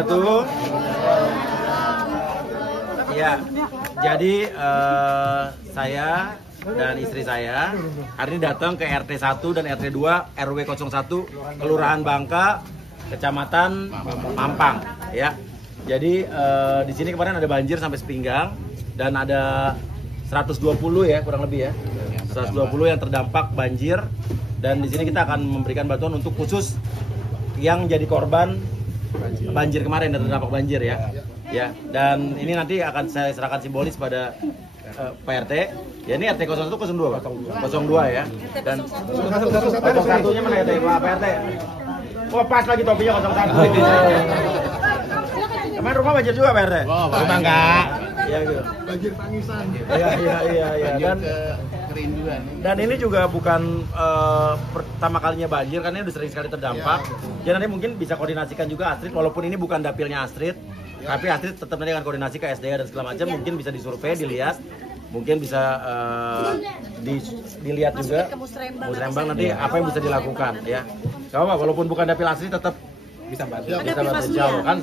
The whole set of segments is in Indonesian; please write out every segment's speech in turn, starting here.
wabarakatuh. Ya, jadi saya dan istri saya hari ini datang ke RT 1 dan RT 2 RW 01 Kelurahan Bangka, Kecamatan Mampang. Ya, jadi di sini kemarin ada banjir sampai sepinggang dan ada 120 ya kurang lebih ya, 120 yang terdampak banjir. Dan di sini kita akan memberikan bantuan untuk khusus yang jadi korban banjir kemarin dan terdampak banjir ya. Ya, dan ini nanti akan saya serahkan simbolis pada Pak RT. Ya ini RT 01 02 Pak. 02 ya. Dan 01-nya mana ya Pak RT? Oh pas lagi topinya 01. Kemarin rumah banjir juga Pak RT? Oh, rumah enggak? Iya gitu. Banjir tangisan. Iya. Kerinduan. Dan ini juga bukan pertama kalinya banjir, karena ini udah sering sekali terdampak. Jadi nanti mungkin bisa koordinasikan juga Astrid, walaupun ini bukan dapilnya Astrid, tapi Astrid tetap nanti akan koordinasi ke SDA dan segala macam. Mungkin bisa disurvei, dilihat, mungkin bisa dilihat juga musrembang nanti apa yang bisa dilakukan ya. Gak apa, walaupun bukan dapil Astrid tetap bisa bantu, bisa bantu jauh kan.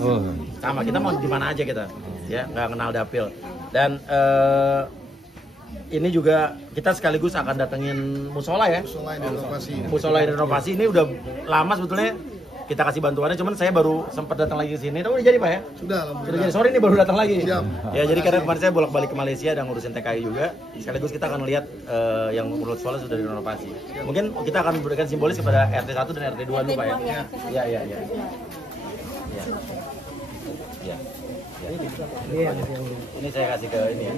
Sama kita mau di mana aja kita, ya nggak kenal dapil. Dan ini juga kita sekaligus akan datengin musola ya. Musola yang renovasi ini udah lama sebetulnya kita kasih bantuannya, cuman saya baru sempat datang lagi ke sini. Udah jadi Pak ya? Sudah jadi. Sore ini baru datang lagi. Siap. Ya jadi karena kemarin saya bolak-balik ke Malaysia dan ngurusin TKI juga. Sekaligus kita akan lihat yang menurut musola sudah direnovasi. Mungkin kita akan memberikan simbolis kepada RT 1 dan RT 2 dulu Pak ya. Iya. Ini saya kasih ke ini ya.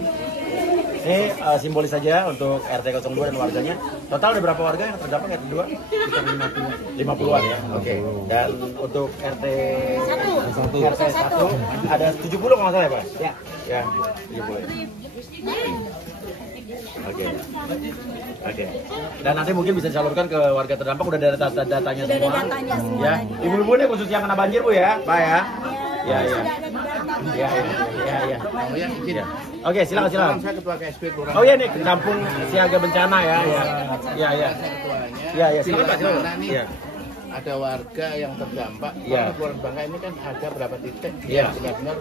Ini simbolis saja untuk RT 02 dan warganya. Total ada berapa warga yang terdampak RT 2? Sekitar 50-an ya. Oke. Dan untuk RT 1 ada 70 kalau nggak salah ya Pak? Ya, 70. Oke. Dan nanti mungkin bisa disalurkan ke warga terdampak, udah ada datanya semua. Ya, ibu-ibu ini khusus yang kena banjir Bu ya, Pak ya. Iya. Oke, silakan. Saya ketua KSP Kelurahan. Oh iya nih, kampung siaga bencana ya. Iya. Silakan Pak, silakan. Iya. Ada warga yang terdampak. Iya. Kelurahan Bangka ini kan ada berapa titik Iya. yang benar-benar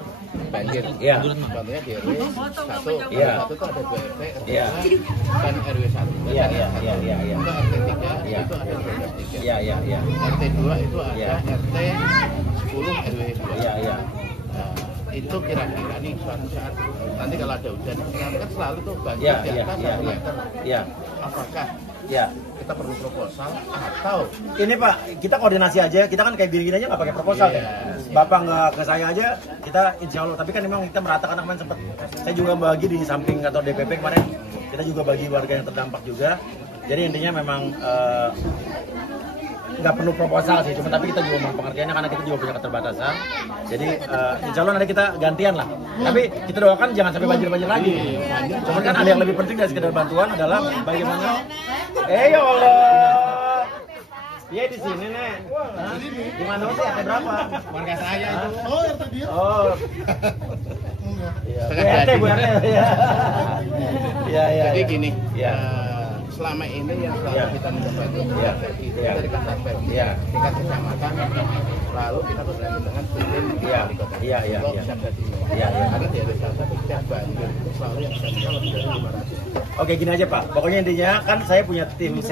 banjir. Iya. Contohnya di RW 1. Iya. RW 1 itu ada 2 RT, Iya. dan RW 1. Iya. Untuk RT 3 Iya. itu ada 12 Iya. RT 2 itu ada Iya. RT 10 RW 2. Iya. Itu kira-kira nih suatu saat nanti kalau ada hujan kan selalu tuh banjir Iya. di atas 1 meter. Iya. Apakah Iya. kita perlu proposal atau Ini Pak, kita koordinasi aja. Kita kan kayak gini aja nggak pakai proposal ya. Bapak nggak ke saya aja, kita insya Allah. Tapi kan memang kita merata, karena kemarin sempat saya juga bagi di samping kantor DPP kemarin. Kita juga bagi warga yang terdampak juga. Jadi intinya memang nggak perlu proposal sih, cuma tapi kita juga mohon pengertiannya karena kita juga punya keterbatasan. Jadi insya Allah nanti kita gantian lah. Tapi kita doakan jangan sampai banjir-banjir lagi. Cuman kan ada yang lebih penting dari sekedar bantuan adalah bagaimana. Ya Allah. Iya di sini nih. Di mana sih? RT berapa? warga saya itu Oh, RT dia. Oh. Iya. Bu RT. Iya. jadi gini Iya. selama ini yang selalu Iya. kita mencoba itu Iya. kita dari Kasatpel Iya. tingkat kecamatan lalu kita berkoordinasi dengan pimpin Iya. wali kota. Iya. Kalau bisa jadi Iya. karena di RW 1 setiap banjir itu selalu yang bisa lebih dari 500. Oke, gini aja Pak. Pokoknya intinya kan saya punya tim gini.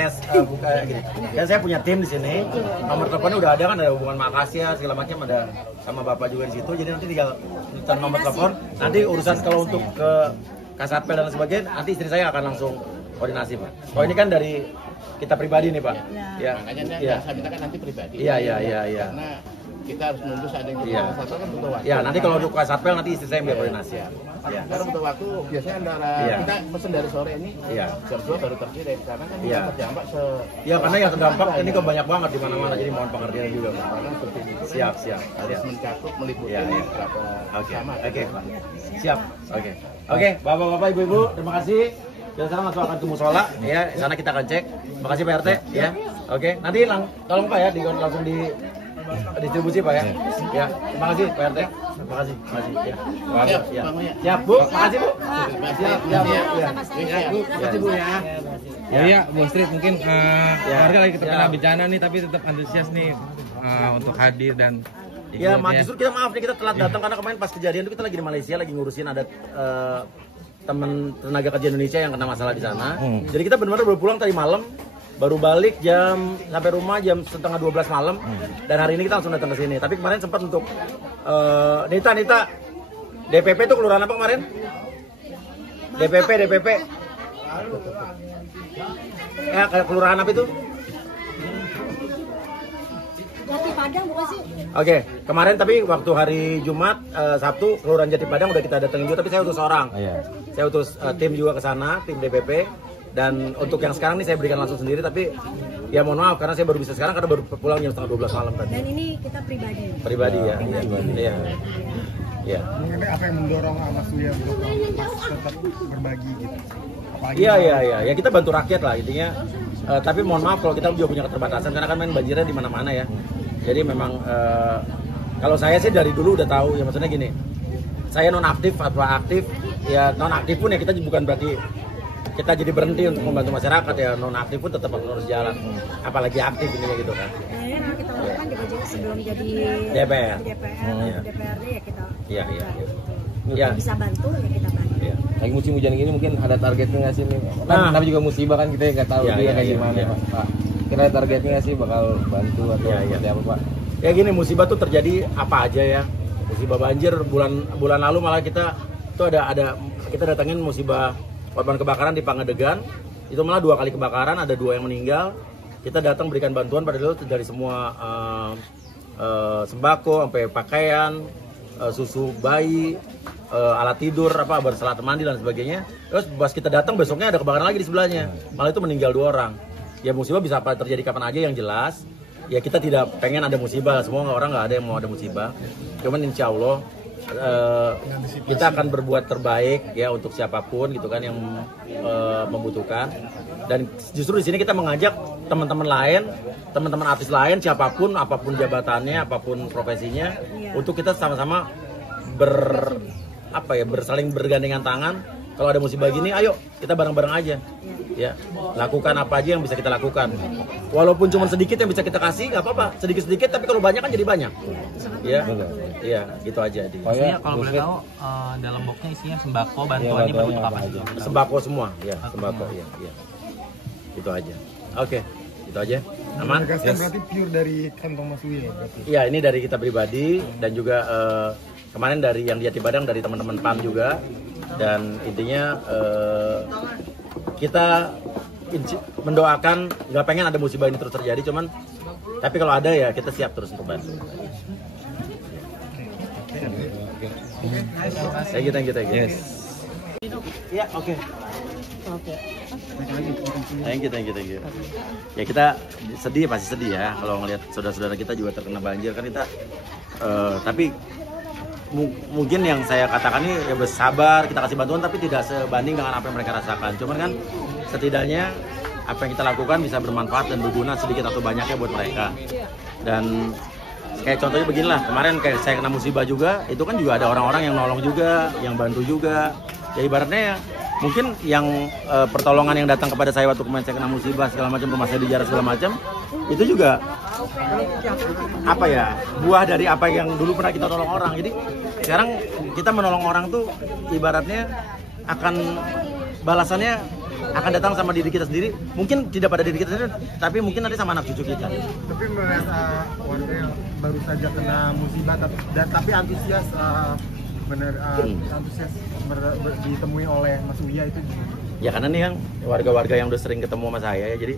Dan saya punya tim di sini. Nomor teleponnya udah ada kan, ada hubungan Makassar segala macam, ada sama Bapak juga di situ. Jadi nanti tinggal nomor telepon. Nanti urusan kalau untuk ke Kasatpel dan sebagainya, nanti istri saya akan langsung koordinasi Pak. Oh ini kan dari kita pribadi nih Pak. Ya. Makanya Iya. saya minta kan nanti pribadi. Iya. Karena kita harus menunggu saat yang Iya. Kasatpel kan butuh waktu. Ya, nanti kalau untuk Kasatpel nanti istri saya yang biar koordinasi. Iya. Ya. Karena butuh waktu biasanya antara Iya. kita pesen dari sore ini Iya. jam 2 baru terkirim karena kan Iya. kita terdampak Ya karena yang terdampak ini kok banyak banget di mana-mana, jadi mohon pengertian juga Pak. karena seperti itu kan Siap. harus mencakup meliputi Iya. beberapa Oke, sama. Pak. Siap. Oke, Bapak-bapak, Ibu-ibu, terima kasih. Dan sekarang langsung akan ke musola, ya. Sana kita akan cek. Terima kasih Pak RT, ya. Oke, nanti tolong Pak ya, langsung distribusi Pak ya. Ya, terima kasih Pak RT. Terima kasih. Ya. Ya. Siap Bu, makasih Bu. Siap. Ya. Bu, makasih Bu ya. Iya, Bu Astrid mungkin warga lagi terkena bencana nih, tapi tetap antusias nih untuk hadir dan Ya, justru kita maaf nih, kita telat datang karena kemarin pas kejadian itu kita lagi di Malaysia, lagi ngurusin ada teman tenaga kerja Indonesia yang kena masalah di sana. Jadi kita benar-benar baru pulang tadi malam, baru balik sampai rumah jam setengah 12 malam. Dan hari ini kita langsung datang ke sini. Tapi kemarin sempat untuk Nita, DPP itu kelurahan apa kemarin? DPP. Ya, kelurahan apa itu? Jati Padang bukan sih? Oke, kemarin tapi waktu hari Jumat, Sabtu, Kelurahan Jati Padang udah kita datengin juga, tapi saya utus orang. Saya utus tim juga ke sana, tim DPP. Dan untuk yang sekarang nih saya berikan langsung sendiri, tapi ya mohon maaf karena saya baru bisa sekarang karena baru pulang jam setengah 12 malam tadi. Dan ini kita pribadi. Pribadi ya. Iya. Iya. Mengenai apa yang mendorong Mas Surya untuk tetap berbagi gitu? Iya. Ya kita bantu rakyat lah intinya. Tapi mohon maaf kalau kita juga punya keterbatasan karena kan main banjirnya di mana-mana ya. Jadi memang kalau saya sih dari dulu udah tahu ya, maksudnya gini. Saya non aktif atau aktif ya, non aktif pun ya kita bukan berarti kita jadi berhenti untuk membantu masyarakat ya, non aktif pun tetap harus jalan. Apalagi aktif ini ya gitu kan. Yang kita lakukan juga sebelum jadi DPR. DPRD ya kita. Iya. Ya. Bisa bantu ya kita bantu. Iya. Lagi musim hujan gini mungkin ada targetnya nggak sih nih? Tapi juga musibah kan kita nggak tahu dia kayak gimana Pak. Kira ada targetnya nggak sih bakal bantu atau seperti apa Pak? Ya gini, musibah tuh terjadi apa aja ya. Musibah banjir bulan lalu malah kita tuh ada kita datangin musibah korban kebakaran di Pangadegan. Itu malah 2 kali kebakaran, ada 2 yang meninggal. Kita datang berikan bantuan pada dulu dari semua sembako sampai pakaian, susu bayi, alat tidur, berselat mandi dan sebagainya. Terus pas kita datang besoknya ada kebakaran lagi di sebelahnya. Malah itu meninggal 2 orang. Ya musibah bisa terjadi kapan aja, yang jelas ya kita tidak pengen ada musibah. Semua orang nggak ada yang mau ada musibah. Cuman insya Allah kita akan berbuat terbaik ya untuk siapapun gitu kan yang membutuhkan. Dan justru di sini kita mengajak teman-teman lain, teman-teman artis lain, siapapun, apapun jabatannya, apapun profesinya, untuk kita sama-sama bersaling bergandengan tangan. Kalau ada musibah gini, ayo kita bareng-bareng aja. Ya, lakukan apa aja yang bisa kita lakukan. Walaupun cuma sedikit yang bisa kita kasih, nggak apa-apa. Sedikit-sedikit, tapi kalau banyak kan jadi banyak. Iya, gitu aja. Maksudnya kalau boleh tahu dalam boxnya isinya sembako, bantuannya berbentuk apa aja? Sembako semua, ya sembako, ya. Itu aja. Oke, itu aja. Aman? Yes. Berarti pure dari kantong Mas Surya berarti? Iya, ini dari kita pribadi dan juga kemarin dari yang di Jati Padang dari teman-teman PAM juga. Dan intinya kita mendoakan, nggak pengen ada musibah ini terus terjadi, cuman tapi kalau ada ya kita siap terus untuk bantu. Thank you. Yes. Ya, oke. Thank you. Ya kita pasti sedih ya kalau ngelihat saudara-saudara kita juga terkena banjir kan kita. Tapi mungkin yang saya katakan ini ya bersabar, kita kasih bantuan tapi tidak sebanding dengan apa yang mereka rasakan. Cuman kan setidaknya apa yang kita lakukan bisa bermanfaat dan berguna sedikit atau banyaknya buat mereka. Dan kayak contohnya beginilah, kemarin kayak saya kena musibah juga, itu kan juga ada orang-orang yang nolong juga, yang bantu juga. Ya ibaratnya ya, mungkin yang pertolongan yang datang kepada saya waktu kemarin saya kena musibah segala macam, rumah saya dijarah segala macam, itu juga buah dari apa yang dulu pernah kita tolong orang. Jadi sekarang kita menolong orang tuh ibaratnya akan balasannya akan datang sama diri kita sendiri. Mungkin tidak pada diri kita sendiri, tapi mungkin nanti sama anak cucu kita. Tapi melihat warga yang baru saja kena musibah tapi antusias antusias ditemui oleh Mas Surya itu gimana? Ya karena nih yang warga-warga yang udah sering ketemu sama saya ya, jadi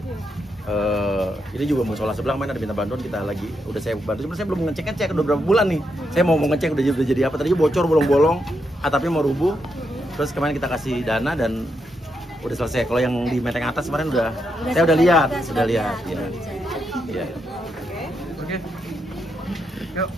ini juga musola sebelah main ada minta bantuan, kita lagi udah saya bantu, cuma saya belum ngecek udah berapa bulan nih. Saya mau ngecek udah jadi apa, tadi bocor bolong-bolong, atapnya mau rubuh. Terus kemarin kita kasih dana dan udah selesai. Kalau yang di Menteng atas kemarin saya udah lihat ya. Oke. Yuk.